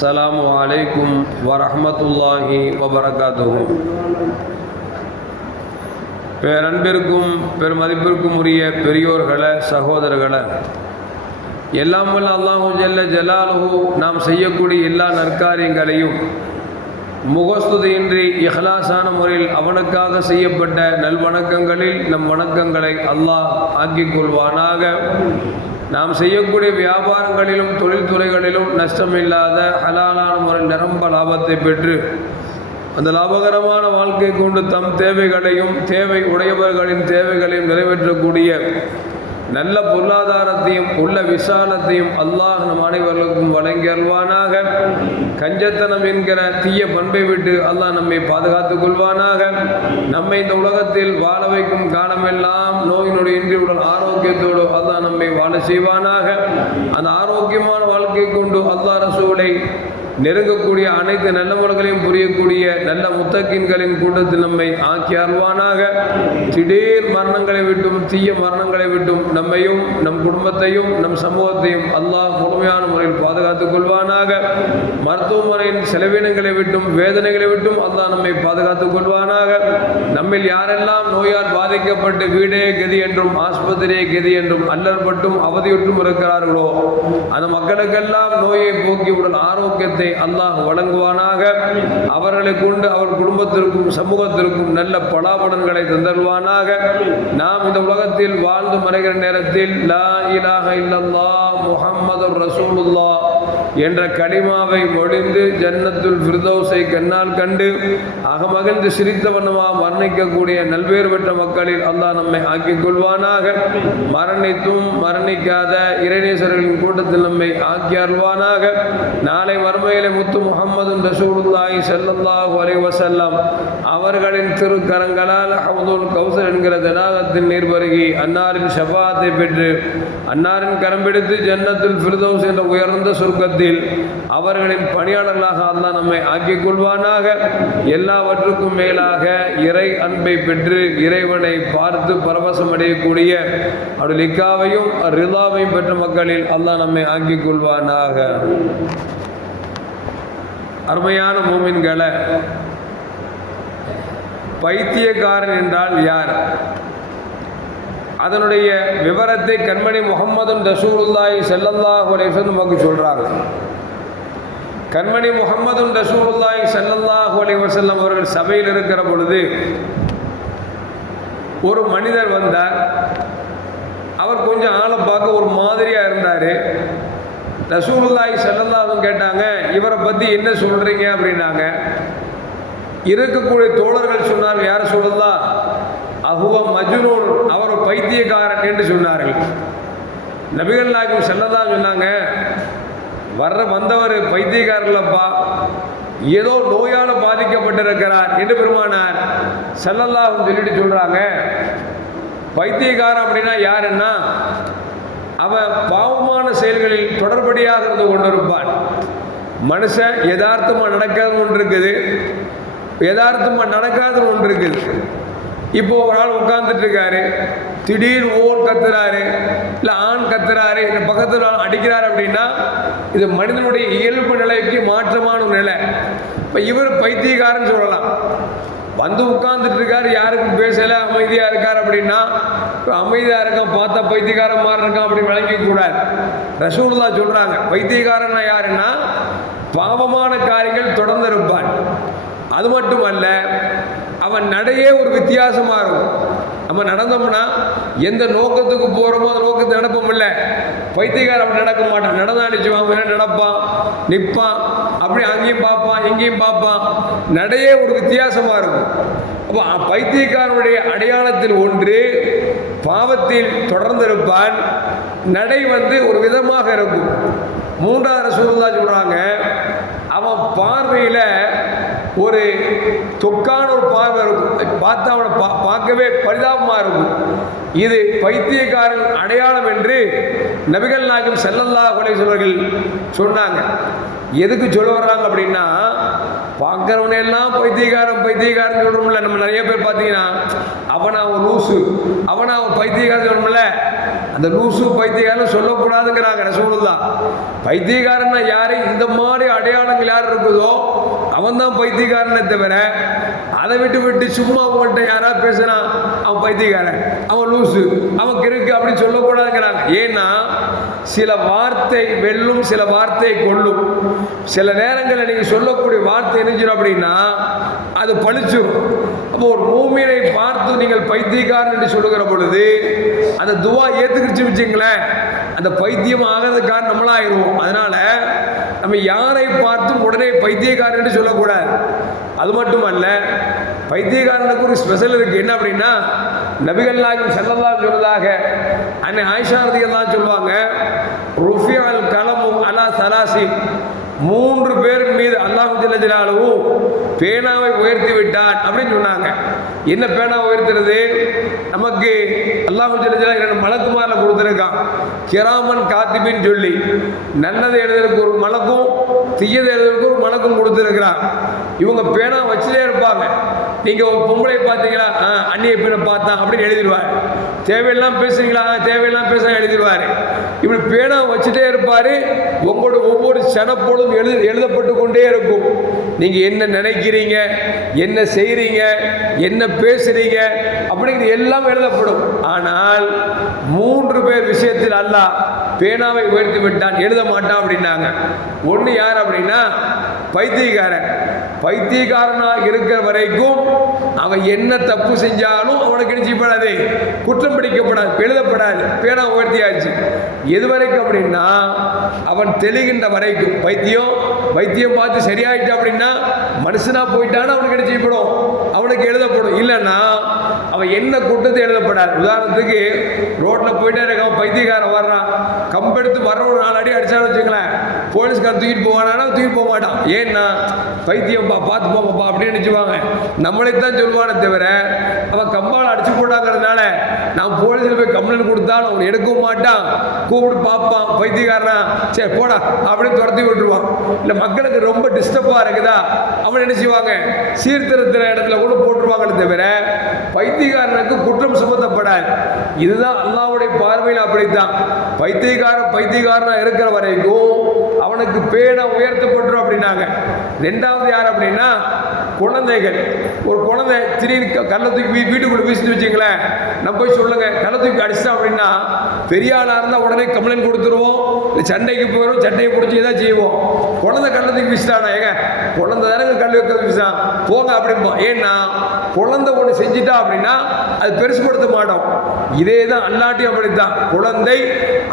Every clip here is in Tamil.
السلام عليكم ورحمة الله وبركاته பேரன்பிற்கும் பெருமதிப்பிற்கும் உரிய பெரியோர்களே சகோதரர்களே எல்லாம் வல்ல அல்லாஹு ஜல்ல ஜலாலுஹு நாம் செய்யக்கூடிய எல்லா நற்காரியங்களையும் முகஸ்துதியின்றி இஹ்லாஸான முறையில் அவனுக்காக செய்யப்பட்ட நல்வணக்கங்களில் நம் வணக்கங்களை அல்லாஹ் ஆக்கிக் கொள்வானாக நாம் செய்யக்கூடிய வியாபாரங்களிலும் தொழில்துறைகளிலும் நஷ்டமில்லாத ஹலாலான முறையில் நிரம்ப லாபத்தை பெற்று அந்த லாபகரமான வாழ்க்கை கொண்டு தம் தேவைகளையும் தேவை உடையவர்களின் தேவைகளையும் நிறைவேற்றக்கூடிய நல்ல பொருளாதாரத்தையும் உள்ள விசாலத்தையும் அல்லாஹ் நம் அனைவர்களுக்கும் வழங்கி அல்வானாக கஞ்சத்தனம் என்கிற தீய பண்பை விட்டு அல்லாஹ் நம்மை பாதுகாத்துக் கொள்வானாக. நம்மை இந்த உலகத்தில் வாழ வைக்கும் காலமெல்லாம் நோயினுடைய இன்றி உடல் ஆரோக்கியத்தோடு அல்லாஹ் நம்மை வாழ செய்வானாக. அந்த ஆரோக்கியமான வாழ்க்கை கொண்டு அல்லாஹ் ரசூலை நெருங்கக்கூடிய அனைத்து நல்ல முறைகளையும் புரியக்கூடிய நல்ல முத்தக்கின்களின் கூட்டத்தில் நம்மை ஆக்கி அருவானாக திடீர் மரணங்களை விட்டும் தீய மரணங்களை விட்டும் நம்மையும் நம் குடும்பத்தையும் நம் சமூகத்தையும் அல்லாஹ் முழுமையான முறையில் பாதுகாத்துக் கொள்வானாக. மருத்துவமனையின் செலவினங்களை விட்டும் வேதனைகளை விட்டும் அல்லாஹ் நம்மை பாதுகாத்துக் கொள்வானாக. நம்மில் யாரெல்லாம் நோயால் பாதிக்கப்பட்டு வீடே கதி என்றும் ஆஸ்பத்திரியே கதி என்றும் அல்லற்பட்டும் அவதியுற்றும் இருக்கிறார்களோ அந்த மக்களுக்கெல்லாம் நோயை போக்கி உடல் ஆரோக்கியத்தை அல்லாஹ் வழங்குவானாக. அவர்களை கொண்டு அவர் குடும்பத்திற்கும் சமூகத்திற்கும் நல்ல பலாபலன்களை தந்தருவானாக. நாம் இந்த உலகத்தில் வாழ்ந்து மறைகிற நேரத்தில் லா இலாக இல்லல்லா முஹம்மது ரசூலுல்லா என்ற கடிமாவை மொழிந்து ஜன்னத்துல் ஃபிர்தௌஸை கண்ணால் கண்டு அகமகிழ்ந்து சிரித்த வண்ணமாக மரணிக்கக்கூடிய நல்வேறு பெற்ற மக்களில் அல்லாஹ் நம்மை ஆக்கிக் கொள்வானாக. மரணித்தும் மரணிக்காத இறைநேசர்களின் கூட்டத்தில் நம்மை ஆக்கி அருள்வானாக. நாளை மறுமையிலே முத்து முகமது ரசூலுல்லாஹி ஸல்லல்லாஹு அலைஹி வஸல்லம் அவர்களின் திருக்கரங்களால் அஹமதுல் கௌசர் என்கிற தடாகத்தின் நீர் பருகி அன்னாரின் ஷபாத்தை பெற்று அன்னாரின் கரம் பிடித்து ஜன்னத்துல் ஃபிர்தௌஸ் என்ற உயர்ந்த சொர்க்கத்தில் அவர்களின் பணியாளர்களாக அல்லாஹ் நம்மை ஆக்கிக் கொள்வானாக. எல்லாவற்றுக்கும் மேலாக இறை அன்பை பெற்று இறைவனை பார்த்து பரவசம் அடையக்கூடிய அவருடைய ரிதாவையும் பெற்ற மக்களில் அல்லாஹ் நம்மை ஆக்கிக் கொள்வானாக. அருமையான மூமின்களை பைத்தியக்காரன் என்றால் யார்? அதனுடைய விவரத்தை கண்மணி முகமது ரசூலுல்லாய் செல்லல்லாஹ் அலைஹி நமக்கு சொல்கிறாங்க கண்மணி முகமது ரசூலுல்லாய் செல்லல்லாஹ் அலைஹி வஸல்லம் அவர்கள் சபையில் இருக்கிற பொழுது ஒரு மனிதர் வந்தார். அவர் கொஞ்சம் ஆளை பார்க்க ஒரு மாதிரியாக இருந்தார். ரசூலுல்லாய் செல்லல்லாவும் கேட்டாங்க இவரை பற்றி என்ன சொல்கிறீங்க அப்படின்னாங்க. இருக்கக்கூடிய தோழர்கள் சொன்னார்கள் யார் சொல்லலாம் அஹுவ மஜ்னூன் அவர் பைத்தியக்காரன் என்று சொன்னார்கள். நபிகள் நாயகம் செல்லதான் சொன்னாங்க. வர்ற வந்தவர் பைத்தியக்காரர்லப்பா ஏதோ நோயால் பாதிக்கப்பட்டிருக்கிறார் என்று பெருமானார் செல்லல்லாவும் சொல்லிட்டு சொல்கிறாங்க பைத்தியக்காரன் அப்படின்னா யாருன்னா அவன் பாவமான செயல்களில் தொடர்படியாக இருந்து கொண்டிருப்பான். மனுஷன் யதார்த்தமாக நடக்காத ஒன்று இருக்குது. யதார்த்தமாக நடக்காத ஒன்று இருக்குது. இப்போ ஒரு ஆள் உட்கார்ந்துட்டு இருக்காரு திடீர் ஓன் கத்துறாரு இல்லை ஆண் கத்துறாரு இந்த பக்கத்தில் ஆள் அடிக்கிறாரு அப்படின்னா இது மனிதனுடைய இயல்பு நிலைக்கு மாற்றமான ஒரு நிலை. இப்போ இவர் பைத்தியக்காரன்னு சொல்லலாம். வந்து உட்கார்ந்துட்டு இருக்காரு யாருக்கும் பேசல அமைதியா இருக்கார் அப்படின்னா இப்போ அமைதியா இருக்கான் பார்த்தா பைத்தியக்காரன் மாதிரி இருக்கான் அப்படி விளங்க கூடாது. ரசூலுல்லா சொல்றாங்க பைத்தியக்காரன் யாருன்னா பாவமான காரியங்கள் தொடர்ந்து இருப்பான். அது மட்டுமல்ல அவன் நடையே ஒரு வித்தியாசமாக இருக்கும். நம்ம நடந்தோம்னா எந்த நோக்கத்துக்கு போகிறோமோ அந்த நோக்கத்தை நடப்போம் இல்லை. பைத்தியக்காரன் அப்படி நடக்க மாட்டான். நடந்தா அவன் வேணா நடப்பான்? நிற்பான் அப்படி அங்கேயும் பார்ப்பான் இங்கேயும் பார்ப்பான். நடையே ஒரு வித்தியாசமாக இருக்கும். அப்போ பைத்தியக்காரனுடைய அடையாளத்தில் ஒன்று பாவத்தில் தொடர்ந்து இருப்பான் நடை வந்து ஒரு விதமாக இருக்கும். மூன்றாவது சூழ்நிலை சொல்கிறாங்க அவன் பார்வையில் ஒரு தொக்கான ஒரு பார்வை இருக்கும். பார்த்தா அவனை பா பார்க்கவே பரிதாபமாக இருக்கும். இது பைத்தியக்காரன் அடையாளம் என்று நபிகள் நாயகம் செல்லல்லா கொலை சொல்வர்கள் சொன்னாங்க. எதுக்கு சொல்ல வர்றாங்க அப்படின்னா பார்க்குறவனையெல்லாம் பைத்தியகாரம் பைத்தியக்காரன் பைத்தியக்காரன் சொல்கிறோம்ல நம்ம நிறைய பேர் பார்த்தீங்கன்னா அவனா அவன் லூசு அவனை அவன் பைத்தியக்காரன் சொல்கிறோம்ல அந்த லூசு பைத்தியக்காரன் சொல்லக்கூடாதுங்கிறாங்க ரசூலுல்லாஹ். பைத்தியக்காரன்னா யாரு? இந்த மாதிரி அடையாளங்கள் யார் இருக்குதோ அவன் தான் பைத்தியக்காரனை தவிர அதை விட்டு விட்டு சும்மா அவங்கள்ட்ட யாராவது பேசுனா அவன் பைத்தியக்காரன். அவன் லூசு. அவன் கிறுக்கு அப்படின்னு சொல்லக்கூடாதுங்கிறாங்க. ஏன்னா சில வார்த்தை வெல்லும் சில வார்த்தை கொள்ளும் சில நேரங்களில் நீங்கள் சொல்லக்கூடிய வார்த்தை என்னஞ்சிடும் அப்படின்னா அது பழிச்சிடும் அப்போ ஒரு மூமியை பார்த்து நீங்கள் பைத்தியக்காரன் என்று சொல்லுகிற பொழுது அந்த துவா ஏற்றுக்கிச்சு வச்சுங்களேன் அந்த பைத்தியம் ஆகிறதுக்காக நம்மளாயிரும். அதனால நம்ம யாரை பார்த்தும் உடனே பைத்தியக்காரன் சொல்லக்கூடாது. அது மட்டுமல்ல பைத்தியக்காரனுக்கு ஒரு ஸ்பெஷல் இருக்கு. என்ன அப்படின்னா நபிகள் நாயகம் செல்லலாம் சொன்னதாக அன்னை ஆயிஷா தான் சொல்லுவாங்க ருஃபியல் கலமும் அலா சலாசி மூன்று பேர் மீது அல்லாஹு ஜல்லஜலாலும் பேனாவை உயர்த்தி விட்டான் அப்படின்னு சொன்னாங்க. என்ன பேனா உயர்த்துறது? நமக்கு அல்லாஹு ஜல்லஜலா இரண்டு மலக்குமாரில் கொடுத்துருக்கான். கிராமன் காத்திபின்னு சொல்லி நல்லது எழுதுறதுக்கு ஒரு மலக்கும் தீயது எழுதுறதுக்கு ஒரு மலக்கும் கொடுத்துருக்கிறான். இவங்க பேனா வச்சுட்டே இருப்பாங்க. நீங்கள் பொம்பளை பார்த்தீங்களா? ஆ அந்நிய பெண்ணை பார்த்தா அப்படின்னு எழுதிடுவார். தேவையெல்லாம் பேசுறீங்களா? தேவையெல்லாம் பேச எழுதிடுவார். இப்படி பேனா வச்சுட்டே இருப்பார். உங்களோட ஒவ்வொரு சனப்போடும் எழுது எழுதப்பட்டு கொண்டே இருக்கும். நீங்கள் என்ன நினைக்கிறீங்க? என்ன செய்கிறீங்க என்ன பேசுகிறீங்க அப்படிங்கிறது எல்லாம் எழுதப்படும். ஆனால் மூன்று பேர் விஷயத்தில் அல்லாஹ் பேனாவை உயர்த்தி விட்டான் எழுத மாட்டான் அப்படின்னாங்க. ஒன்று யார் அப்படின்னா பைத்தியக்காரன். பைத்தியக்காரனாக இருக்கிற வரைக்கும் அவன் என்ன தப்பு செஞ்சாலும் அவனுக்கு நிச்சயப்படாது. குற்றம் பிடிக்கப்படாது எழுதப்படாது பேனா உயர்த்தியாச்சு. எது வரைக்கும் அப்படின்னா அவன் தெளிகின்ற வரைக்கும் பைத்தியம் வைத்தியம் பார்த்து சரியாயிட்டு அப்படின்னா மனுஷனாக போயிட்டான்னு அவனுக்கு நிச்சயப்படும். அவனுக்கு எழுதப்படும். இல்லைன்னா அவன் என்ன குற்றத்தை எழுதப்படாது உதாரணத்துக்கு ரோட்டில் போயிட்டே இருக்கான் பைத்தியக்காரன் வர்றான். கம்பெடுத்து ஒரு நாலு அடி அடிச்சான்னு வச்சுக்கலாம் போலீஸ்காரன் தூக்கிட்டு போவானா தூக்கிட்டு போக மாட்டான். ஏன்னா பைத்தியம் பா பார்த்து போங்கப்பா அப்படின்னு நினச்சிவாங்க நம்மளே தான் சொல்லுவானே தவிர அவன் கம்பால் அடிச்சு போட்டாங்கிறதுனால நான் போலீஸில் போய் கம்ப்ளைண்ட் கொடுத்தாலும் அவன் எடுக்கவும் மாட்டான். கூப்பிட்டு பார்ப்பான் பைத்தியக்காரனா. சரி போடா அப்படின்னு துரத்தி விட்டுருவான். இல்லை மக்களுக்கு ரொம்ப டிஸ்டர்பாக இருக்குதா? அவன் என்ன செய்வாங்க? இடத்துல கூட போட்டுருவாங்கன்னு தவிர பைத்தியக்காரனுக்கு குற்றம் சுமத்தப்படாது. இதுதான் அல்லாவுடைய பார்வையில் அப்படித்தான். பைத்தியக்காரன் பைத்தியக்காரனாக இருக்கிற வரைக்கும் அவனுக்கு பேனை உயர்த்தப்பட்டுரும் அப்படின்னாங்க. ரெண்டாவது யார் அப்படின்னா குழந்தைகள். ஒரு குழந்தை திடீர்னு கல்லை தூக்கி வீட்டுக்குள்ளே வீசிட்டு வச்சுங்களேன் நம்ம போய் சொல்லுங்கள் கல்லை தூக்கி அடிச்சிட்டோம் அப்படின்னா பெரிய ஆளாக இருந்தால் உடனே கம்ப்ளைண்ட் கொடுத்துருவோம். இல்லை சண்டைக்கு போயிடும் சண்டையை பிடிச்சி தான் செய்வோம். குழந்தை கல்லை தூக்கி வீசிட்டானா ஏங்க? குழந்தை தானே கல் வைக்கிறது வீசான் போங்க அப்படிம்போம் ஏன்னா குழந்தை ஒன்று செஞ்சுட்டா அப்படின்னா அது பெருசுபடுத்த மாட்டோம். இதே தான் அல்லாட்டியும் அப்படித்தான். குழந்தை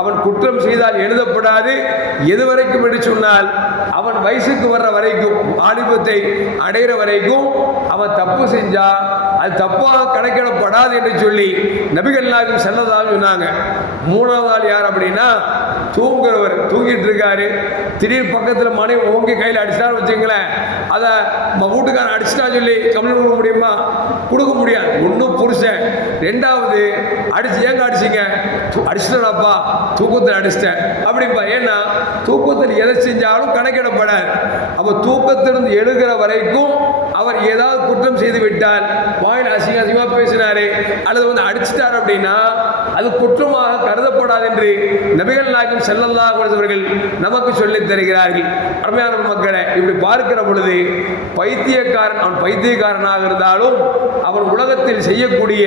அவன் குற்றம் செய்தால் எழுதப்படாது. எது வரைக்கும் என்று சொன்னால் அவன் வயசுக்கு வர்ற வரைக்கும் ஆணிபத்தை அடைகிற வரைக்கும் அவன் தப்பு செஞ்சா அது தப்பாக கணக்கிடப்படாது என்று சொல்லி நபிகள் நாயகம் செல்லதாக சொன்னாங்க. மூணாவது ஆள் யார் அப்படின்னா தூங்குறவர் தூங்கிட்டு இருக்காரு. திடீர் பக்கத்தில் மனைவி ஓங்கி கையில் அடிச்சிட்டான்னு வச்சுங்களேன் அதை நம்ம வீட்டுக்காரன் அடிச்சிட்டா சொல்லி கம்ப்ளைண்ட் கொடுக்க முடியுமா? கொடுக்க முடியாது. ஒன்றும் புருஷன். ரெண்டாவது அடிச்சு ஏங்க அடிச்சிங்க? அடிச்சிட்டேனாப்பா. தூக்கத்தில் அடிச்சிட்டேன். அப்படிப்பா ஏன்னா தூக்கத்தில் எதை செஞ்சாலும் கணக்கிடப்படாது. அப்போ தூக்கத்திலிருந்து எழுகிற வரைக்கும் அவர் ஏதாவது குற்றம் செய்து விட்டால் வாயில் அசிங்க அசிங்கமாக பேசினாரு அல்லது வந்து அடிச்சிட்டார் அப்படின்னா அது குற்றமாக கருதப்படாது என்று நபிகள் நாயகம் செல்லல்லா அவர்கள் நமக்கு சொல்லித் தருகிறார்கள். அருமையான மக்களை இப்படி பார்க்கிற பொழுது பைத்தியக்காரன் அவன் பைத்தியக்காரனாக இருந்தாலும் அவன் உலகத்தில் செய்யக்கூடிய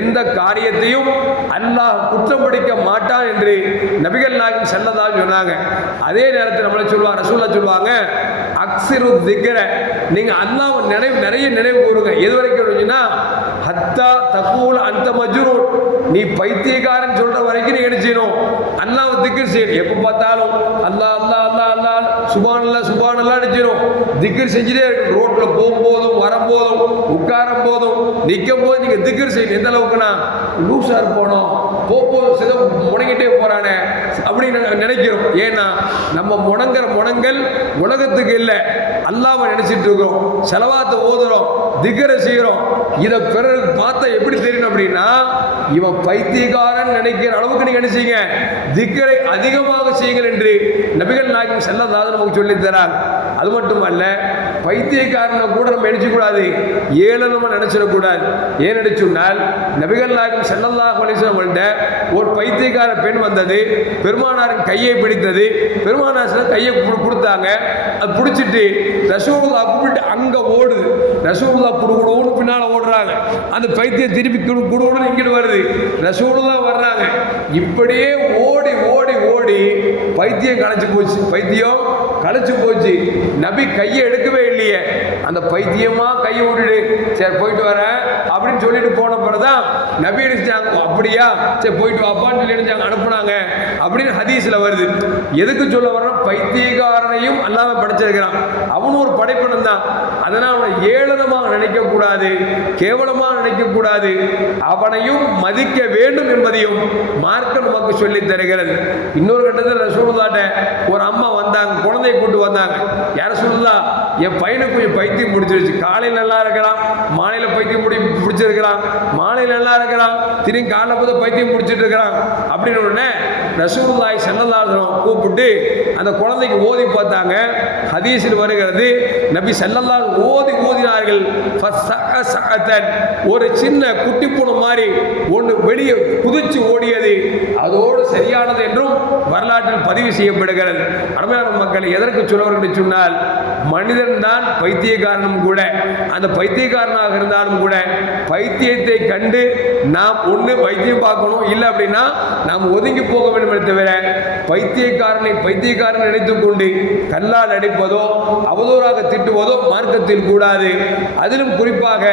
எந்த காரியத்தையும் அல்லாஹ் குற்றம் பிடிக்க மாட்டான் என்று நபிகள் நாயகம் செல்லதா சொன்னாங்க. அதே நேரத்தில் நம்மளை சொல்லுவாங்க ரசூல்லா சொல்லுவாங்க அக்சிரு திக்கர நீங்க அல்லாஹ் நினைவு நிறைய நினைவு கூறுங்க. எது வரைக்கும் இருந்துச்சுன்னா ஹத்தா தகூல் அந்த மஜ்ரூன் நீ பைத்தியக்காரன் சொல்ற வரைக்கும் நீ என்ன செய்யணும்? அல்லாஹ் செய்யணும். எப்போ பார்த்தாலும் அல்லா அல்லா அல்லா அல்லாஹ் சுபானல்லா சுபானல்லா நினைச்சிடும் திக்கர் செஞ்சுட்டே இருக்கும் ரோட்டில் போகும்போதும் வரும்போதும் உட்காரும் போதும் நிற்கும் போது நீங்கள் திக்கர் செய்யணும். எந்த அளவுக்குன்னா லூஸா இருப்போனோம் போகும் சித முடங்கிட்டே போறானே அப்படின்னு நினைக்கிறோம். ஏன்னா நம்ம முடங்குற முடங்கல் உலகத்துக்கு இல்லை. அல்லாவை நினைச்சிட்டு இருக்கிறோம். செலவாத்தை ஓதுறோம். திகர செய்கிறோம் இதை பிறருக்கு பார்த்தா எப்படி தெரியணும் அப்படின்னா இவன் பைத்தியக்காரன் நினைக்கிற அளவுக்கு நீங்க நினைச்சீங்க திக்கரை அதிகமாக செய்யுங்கள் என்று நபிகள் நாயகம் செல்லதாதன் நமக்கு சொல்லித்தரார் அது மட்டுமல்ல பைத்தியக்காரனை கூட நம்ம நினைச்சக்கூடாது ஏளனமாக நினச்சிடக்கூடாது. ஏன் நினைச்சுனால் நபிகள் நாயகம் செல்லல்லாஹ் அலிஸ்வல்கிட்ட ஒரு பைத்தியக்கார பெண் வந்தது பெருமானாரின் கையை பிடித்தது. பெருமானார் கையை கொடு- கொடுத்தாங்க. அது பிடிச்சிட்டு ரசூலுல்லா கூப்பிட்டு அங்கே ஓடுது. ரசூலுல்லா குடுகுடுன்னு பின்னால் ஓடுறாங்க. அந்த பைத்தியம் திருப்பி குடு குடுகுடுன்னு இங்கிட்டு வருது. ரசூலுல்லா வர்றாங்க. இப்படியே ஓடி ஓடி ஓடி பைத்தியம் களைச்சு போச்சு. பைத்தியம் களைச்சு போச்சு. நபி கையை எடுக்கவே இல்லையே. அந்த பைத்தியமா கையை விட்டுடு சரி போயிட்டு வரேன் அப்படின்னு சொல்லிட்டு போன பிறதான் நபி அடிச்சிட்டாங்க அப்படியா? சரி போயிட்டு வாப்பான்னு சொல்லி அடிச்சாங்க அனுப்புனாங்க. அப்படின்னு ஹதீஸ்ல வருது. எதுக்கு சொல்ல வர்றோம்? பைத்தியக்காரனையும் அல்லாம படைச்சிருக்கிறான். அவனும் ஒரு படைப்பினம் தான் ஏளனமாக நினைக்கக்கூடாது கேவலமாக நினைக்கக்கூடாது. அவனையும் மதிக்க வேண்டும் என்பதையும் மார்க்கம் நமக்கு சொல்லி தருகிறது. இன்னொரு கட்டத்தில் ரசூலுல்லாட்ட ஒரு அம்மா வந்தாங்க குழந்தையை கூட்டு வந்தாங்க. யார் சொல்லுதா என் பையனுக்கு கொஞ்சம் பைத்தியம் பிடிச்சிருச்சு. காலையில் நல்லா இருக்கிறான் மாலையில் பைத்தியம் பிடி பிடிச்சிருக்கிறான் மாலையில் நல்லா இருக்கிறான் திரும்பி காலைல போது பைத்தியம் பிடிச்சிட்டு இருக்கிறான் அப்படின்னு உடனே ரசூல்லாய் செல்லல்லாசனம் கூப்பிட்டு அந்த குழந்தைக்கு ஓதி பார்த்தாங்க. ஹதீஸில் வருகிறது நபி செல்லல்லால் ஓதி ஓதினார்கள். ஒரு சின்ன குட்டி பூனை மாதிரி ஒன்று வெளியே குதிச்சு ஓடியது. அதோடு சரியானது என்றும் வரலாற்றில் பதிவு செய்யப்படுகிறது. அருமையான மக்கள் எதற்கு சொல்லுவார்கள் என்று சொன்னால் மனிதன் தான் பைத்தியக்காரனும் கூட. அந்த பைத்தியக்காரனாக இருந்தாலும் கூட பைத்தியத்தை கண்டு நாம் ஒன்று வைத்தியம் பார்க்கணும். இல்லை அப்படின்னா நாம் ஒதுங்கி போக வேண்டும் வேண்டுமே தவிர பைத்தியக்காரனை பைத்தியக்காரன் நினைத்துக் கொண்டு கல்லால் அடிப்பதோ அவதூறாக திட்டுவதோ மார்க்கத்தில் கூடாது. அதிலும் குறிப்பாக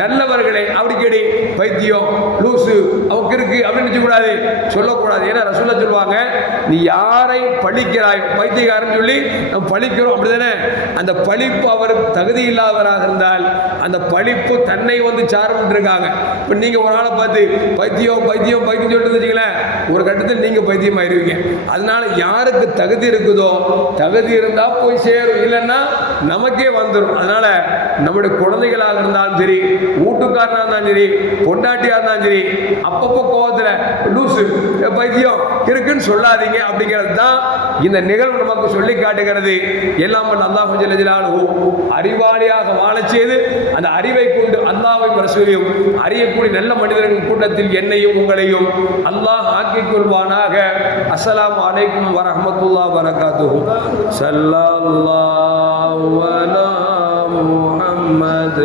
நல்லவர்களை அவடிக்கடி பைத்தியம் லூசு அவருக்கு இருக்கு அப்படின்னு கூடாது சொல்லக்கூடாது. ஏன்னா ரசூல்லா சொல்லுவாங்க நீ யாரை பழிக்கிறாய்? பைத்தியக்காரன் சொல்லி நம்ம பழிக்கிறோம். அப்படிதானே? அந்த பழிப்பு அவருக்கு தகுதி இல்லாதவராக இருந்தால் அந்த பழிப்பு தன்னை வந்து சார்பிட்டு இருக்காங்க இப்போ நீங்கள் ஒரு ஆளை பார்த்து பைத்தியம் பைத்தியம் பைத்தியம் சொல்லிட்டு இருந்துச்சிங்களேன் ஒரு கட்டத்தில் நீங்கள் பைத்தியம் ஆயிடுவீங்க அதனால யாருக்கு தகுதி இருக்குதோ தகுதி இருந்தால் போய் சேரும். இல்லைன்னா நமக்கே வந்துடும் அதனால நம்முடைய குழந்தைகளாக இருந்தாலும் சரி வீட்டுக்காரனாக இருந்தாலும் சரி பொண்டாட்டியாக இருந்தாலும் சரி அப்பப்போ கோவத்தில் லூசு பைத்தியம் இருக்குன்னு சொல்லாதீங்க. அப்படிங்கிறது தான் இந்த நிகழ்வு நமக்கு சொல்லி காட்டுகிறது. எல்லாம் அல்லாஹ் ஜல்லஜலாலு அறிவாளியாக வாழச் செய்து அந்த அறிவை கொண்டு அல்லாவை ரசூலையும் அறியக்கூடிய நல்ல மனிதர்கள் கூட்டத்தில் என்னையும் உங்களையும் அல்லாஹ் ஆக்கிக் கொள்வானாக. அஸ்லாம் அலைக்கும் வரஹ்மத்துல்லாஹி வரகாத்துஹு ஸல்லல்லாஹு அலா முஹம்மத்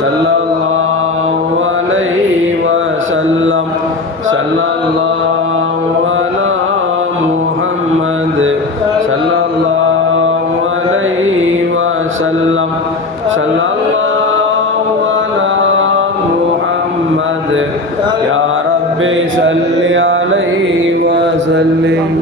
ஸல்லல்லாஹு அலைஹி வஸல்லம். ஸல்லல்லாஹு அலா முஹம்மத் ஸல்லல்லாஹு அலைஹி வஸல்லம். முஹம்மத் யா ரப்பி ஸல்லி அலைஹி வஸல்லிம்